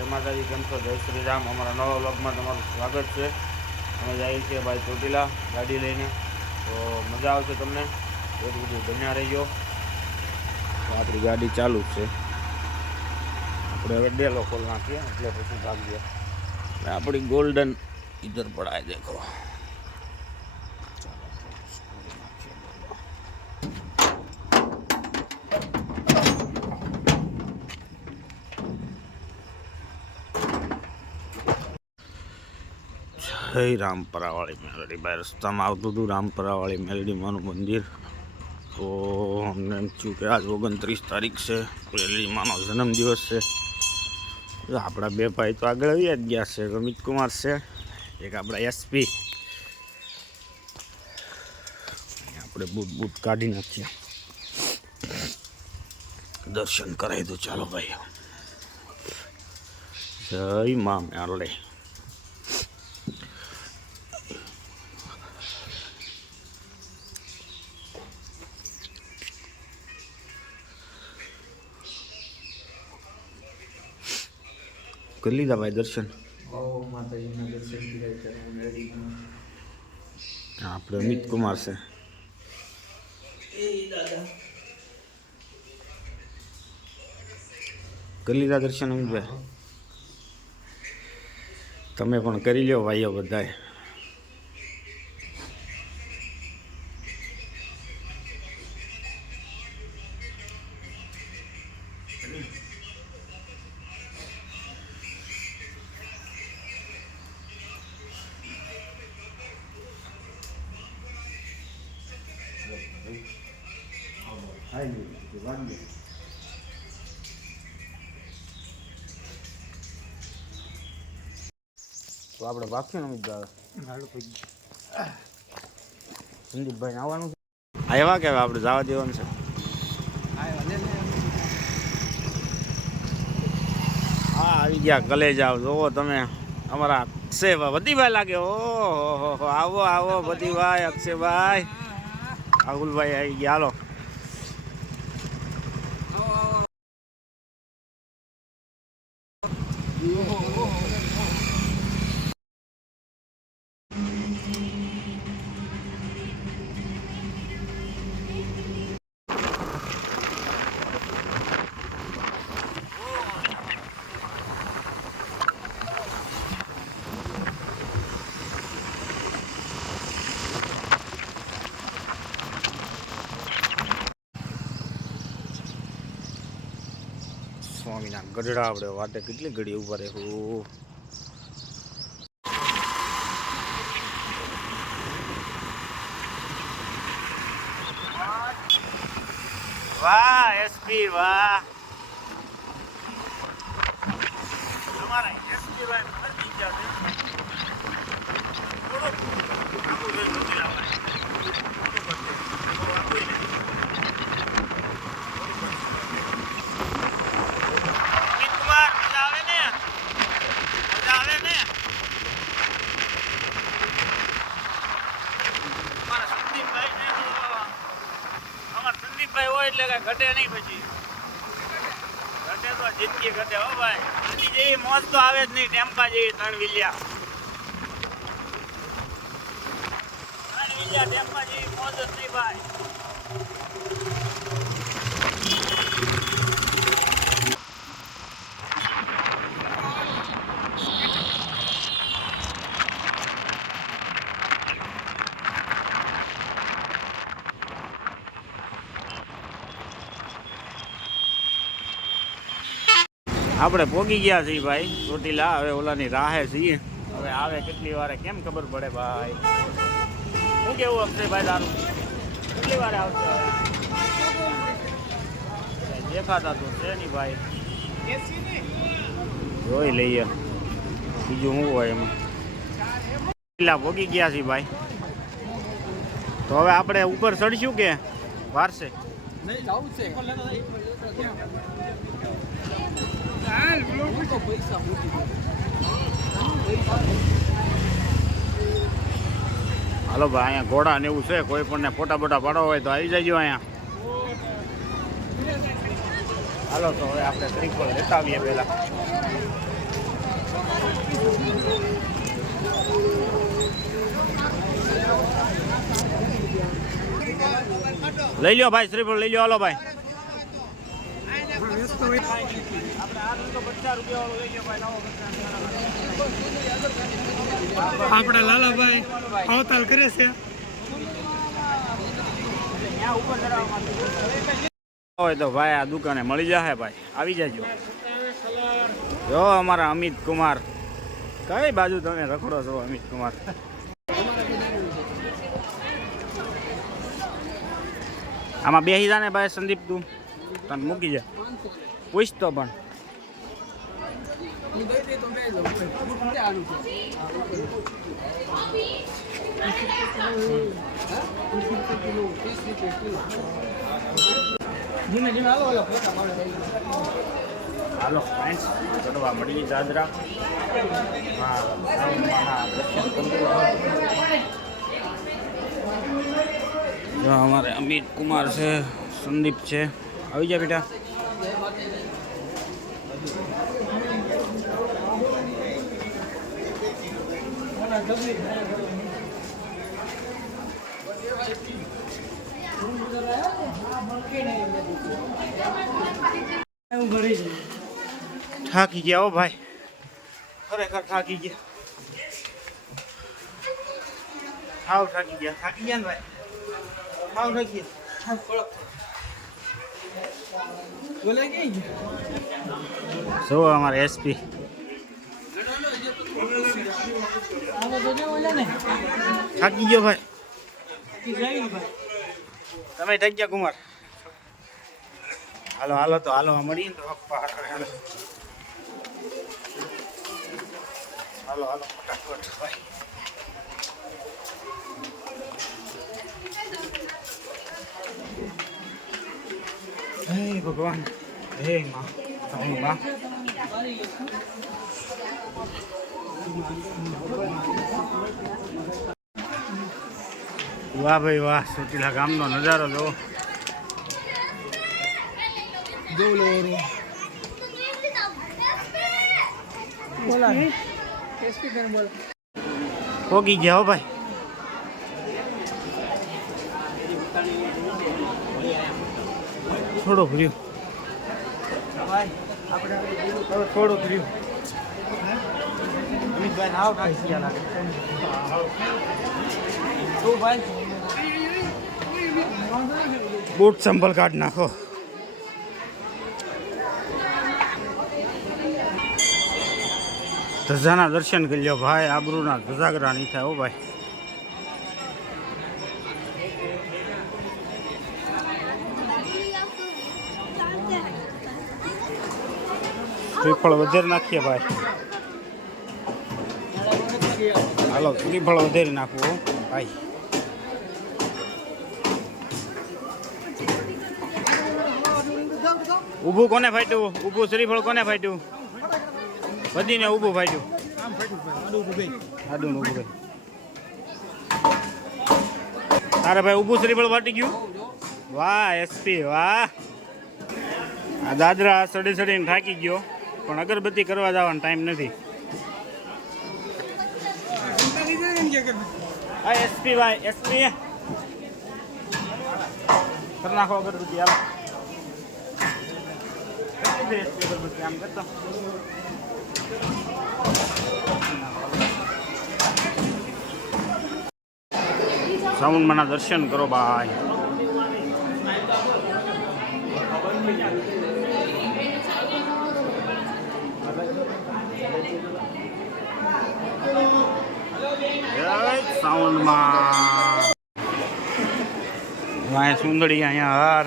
જય માતાજી, કેમ છો? જય શ્રી રામ. અમારા નવા વ્લોગમાં તમારું સ્વાગત છે. અમે જઈએ છીએ ભાઈ ચોટીલા ગાડી લઈને. તો મજા આવશે તમને? એક બધું બન્યા રહીજો. તો આપણી ગાડી ચાલુ જ છે. આપણે હવે ડેલો લોકો નાખીએ, એટલે પછી ભાગીએ. આપણી ગોલ્ડન ઇધર પડાય, દેખો. જય રામપરાવાળી મેલડી ભાઈ રસ્તામાં આવતું હતું રામપરાવાળી મેલડી માનું મંદિર. તો અમને એમ થયું કે આજ ઓગણત્રીસ તારીખ છે. મેલડીમાનો જન્મદિવસ છે. આપણા બે ભાઈ તો આગળ આવી જ ગયા છે. અમિત કુમાર છે. એક આપણા એસપી. આપણે બૂટ બૂટ કાઢી નાખીએ દર્શન કરાવી દો ચાલો ભાઈ. જય મા મેરડી કરી લીધા ભાઈ દર્શન? ઓ માતાજીના દર્શન કર્યા છે હું રેડી આપણે અમિત કુમાર છે. કરી લીધા દર્શન અમિતભાઈ? તમે પણ કરી લ્યો ભાઈઓ બધાએ તો આપણે ભાગશું ને અમિતભાઈ સંદીપભાઈ આવવાનું છે? આવ્યા કે આપણે જવા દેવાનું છે? હા આવી ગયા કલેજ. આવ જોવો તમે. અમારા અક્ષયભાઈ બધીભાઈ લાગે. ઓ હો હો આવો આવો બધીભાઈ અક્ષયભાઈ. રાહુલભાઈ આવી ગયા. હાલો. સ્વામીના ગઢડા આપણે વાટે કેટલી ઘડી ઊભા રહેવું વાહ એસપી વાહ. તમારા એસપી ભાઈ ખબર નહીં ક્યાં છે? થોડુંક આગું જઈને ઊભી રહેવાય. થોડુંક જ છે. બહુ આગું નહીં. અમિત કુમાર મજા આવે ને મજા આવે ને અમારા સંદીપભાઈ ને તો અમારા સંદીપભાઈ હોય એટલે કાંઈ ઘટે તો જિંદગી ઘટે, હો ભાઈ. આની જેવી મોજ તો આવે જ નહીં ટેમ્પા જેવી ત્રણ વિલિયા. ત્રણ વિલિયા ટેમ્પા જેવી મોજ જ નહીં ભાઈ. આપણે પોગી ગયા છીએ ભાઈ. ચોટીલા હવે ઓલાની રાહે છીએ. હવે આવે કેટલી વારે, કેમ ખબર પડે ભાઈ? શું કેવું અક્ષયભાઈ તારું? કેટલી વારે આવશે હવે? કાંઈ દેખાતા તો છે નહીં ભાઈ. જોઈ લઈએ. બીજું શું હોય એમાં? ચોટીલા પોગી ગયા છીએ ભાઈ? તો હવે આપણે ઉપર ચડશું કે વારસે? નહીં, જવું છે. પૈસા મૂકી દો હાલો ભાઈ, અહીંયા ઘોડા ને એવું છે, કોઈ પણ ને ફોટા બોટા પાડવા હોય તો આવી જજો અહીંયા. હાલો, તો હવે આપણે ત્રિકોણ લેતા આવીએ પહેલા. લઈ લો ભાઈ શ્રીફળ લઈ લો હાલો ભાઈ. આપણા લાલાભાઈ આવતાલ કરે છે. હોય તો ભાઈ આ દુકાને મળી જશે ભાઈ. આવી જજો. જો અમારા અમિત કુમાર. કઈ બાજુ તમે રખડો છો અમિત કુમાર? આમાં બેસી જા ને ભાઈ સંદીપ તું. તને મૂકી જા. પૂછતો પણ હું દઈ દઈ તો બે જાઉં ક્યાં આનું છે ત્રીસ રૂપિયા કિલો હાલો હાલો હાલો ચડવા મળી દાદરા હા અમારે અમિત કુમાર છે, સંદીપ છે. આવી જા બેટા. થાકી ગયા હો ભાઈ. ખરેખર થાકી ગયા. હાવ થાકી ગયા. થાકી ગયા ને ભાઈ? હાવ થાકી ગયા. બોલે કે જો અમારે એસપી આવો તો જો ઓલા ને થાકી ગયો ભાઈ કે જાય ભાઈ તમે થાકી ગયા કુમાર હાલો હાલો તો હાલો મળીએ ને તો પપ્પા હાલો હાલો હાલો ફટાફટ ભાઈ હે ભગવાન હે માં હે માં વાહ ભાઈ વાહ સુતીલા ગામનો નજારો જોવો. પોગી ગયા હો ભાઈ. થોડો ભર્યું થોડો ભર્યું અમિતભાઈ હાવ થાકી ગયા લાગે શું ભાઈ બૂટ ચંપલ કાઢ નાખો ધજાના દર્શન કરી લ્યો ભાઈ આબરૂના ધજાગરા નહીં થાય હો ભાઈ શ્રીફળ વધારી નાખીએ ભાઈ હાલો શ્રીફળ વધારી નાખવું ભાઈ ઊભું કોને ફાટ્યું? ઊભું શ્રીફળ કોને ફાટ્યું? વધીને ઊભું ફાટ્યું. આડું ઊભું ભાઈ તારે ભાઈ ઊભું શ્રીફળ ફાટી ગયું? વાહ એસપી વાહ. આ દાદરા સડી સડીને થાકી ગયો, પણ અગરબત્તી કરવા જવાનો ટાઈમ નથી. હા એસપી ભાઈ, એસપી. કરી નાખો અગરબત્તી, હાલો. SP અગરબત્તી, આમ કરતો. મના દર્શન કરો, ભાઈ. સાઉન્ડમાં અહીંયા સુંદરી અહીંયા હાર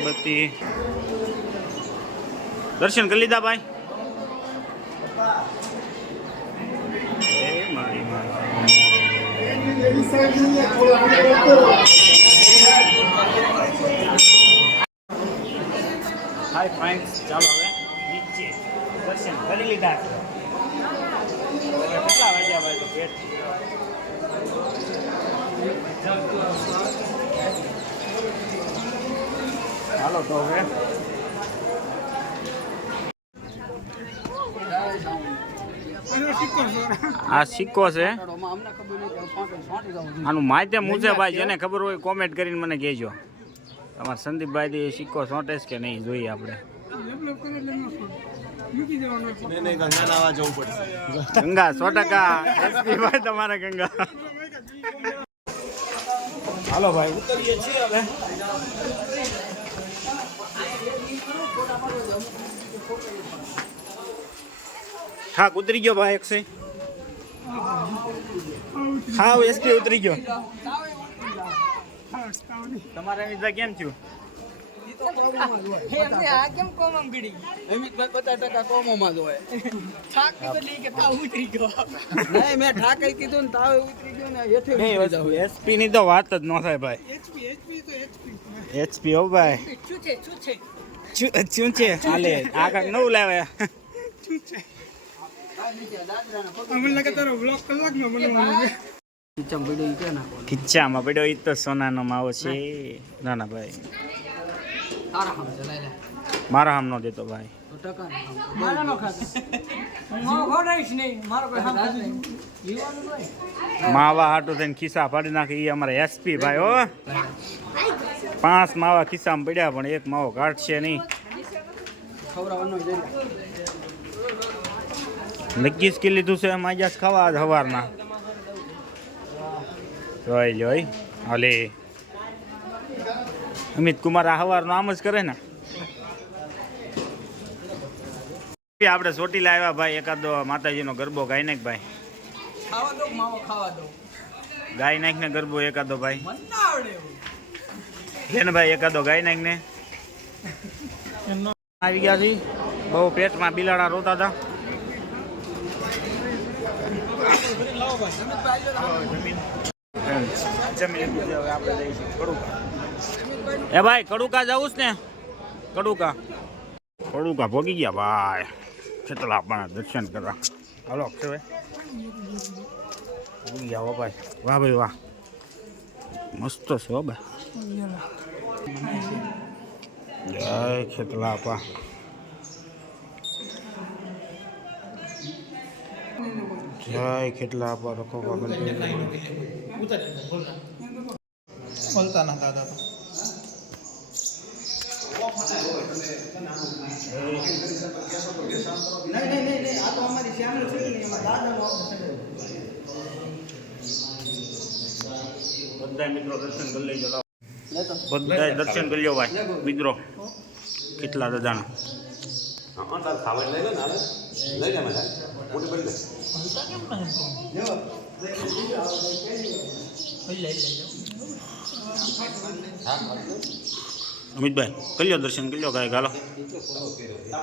બત્તી દર્શન કરી લીધા ભાઈ? હાય ફ્રેન્ડ્સ ચાલો હવે નીચે દર્શન કરી લીધા કેટલા વાગ્યા ભાઈ તો પેટ ચાલો તો હવે? આ સિક્કો છે. આનું માધ્યમ મુજબ ભાઈ જેને ખબર હોય કોમેન્ટ કરીને મને કહેજો. તમારે સંદીપભાઈ સિક્કો સોંટે છે કે નહીં જોઈએ આપણે. ગંગા સો ટકા. તમારા ગંગા. હાલો ભાઈ. ઉતરીએ છીએ હવે. થાક ઉતરી ગયો ભાઈ એકસે હા એસપી ઉતરી ગયો. તમારે કેમ થયું? એમને આ કેમ કોમમ ગળી અમિતભાઈ પચાસ ટકા કોમોમાં જ હોય. થાક બદલી કે તાવ ઉતરી ગયો. નહીં મેં ઠાકે કીધું ને તાવે ઉતરી ગયો ને હેઠે ઉતરી એસપી ની તો વાત જ ન થાય ભાઈ. તો. એચપી. હો ભાઈ. શું છે શું છે? શું શું છે? હાલે આ કાંઈક નવું લાવે. અમને લાગે તારો કલાકનો છે. ખીચામાં પડ્યો ઈ તો સોનાનો માવો છે. ના ના ભાઈ. તારા હામ ચલાય લે. મારા આમ નો દેતો ભાઈ. તો ટકા ના મારા નો ખાતા હું મારો ખવડાવીશ નહીં. મારો કોઈ હામ ખાતું નહીં. જીવાનું માવા હાટું થઈને ખિસ્સા પાડી નાખે. એ અમારા એસપી ભાઈ હો. પાંચ માવા ખિસ્સામાં પડ્યા પણ એક માવો કાઢશે નહીં. નહીં. નક્કી જ કી લીધું છે માજાસ ખાવા આજ સવારના જોઈ જોઈ હાલે. અમિત કુમાર આ સવારનું આમ જ કરે ને આપણે ચોટીલા આવ્યા ભાઈ એકાદો માતાજીનો ગરબો ગાઈ નાખ ભાઈ ગાય નાખ ને ગરબો એકાદો ભાઈ લે ને ભાઈ એકાદો ગાય નાખ ને આવી ગયા છે બહુ પેટમાં બિલાડા રોતા હતા જમીન આપણે જઈશું એ ભાઈ કડુકા જવું છે ને? કડુકા. કડુકા ભોગી ગયા ભાઈ. કેટલા આપણા દર્શન કરવા. હાલો અક્ષય ભોગી ગયા હો ભાઈ. વાહ ભાઈ વાહ. મસ્ત છે હો ભાઈ. જય ખેતલા આપા. જય ખેતલા આપા રખો બોલતા ના. દાદા તો બધા મિત્રો દર્શન કરી લેજો લાવો. લેતો. બધા દર્શન કરી લો ભાઈ મિત્રો કેટલા દાદાના? અમિતભાઈ કરી લો દર્શન કરી લો ગાય ગાલો. micrófono, pero...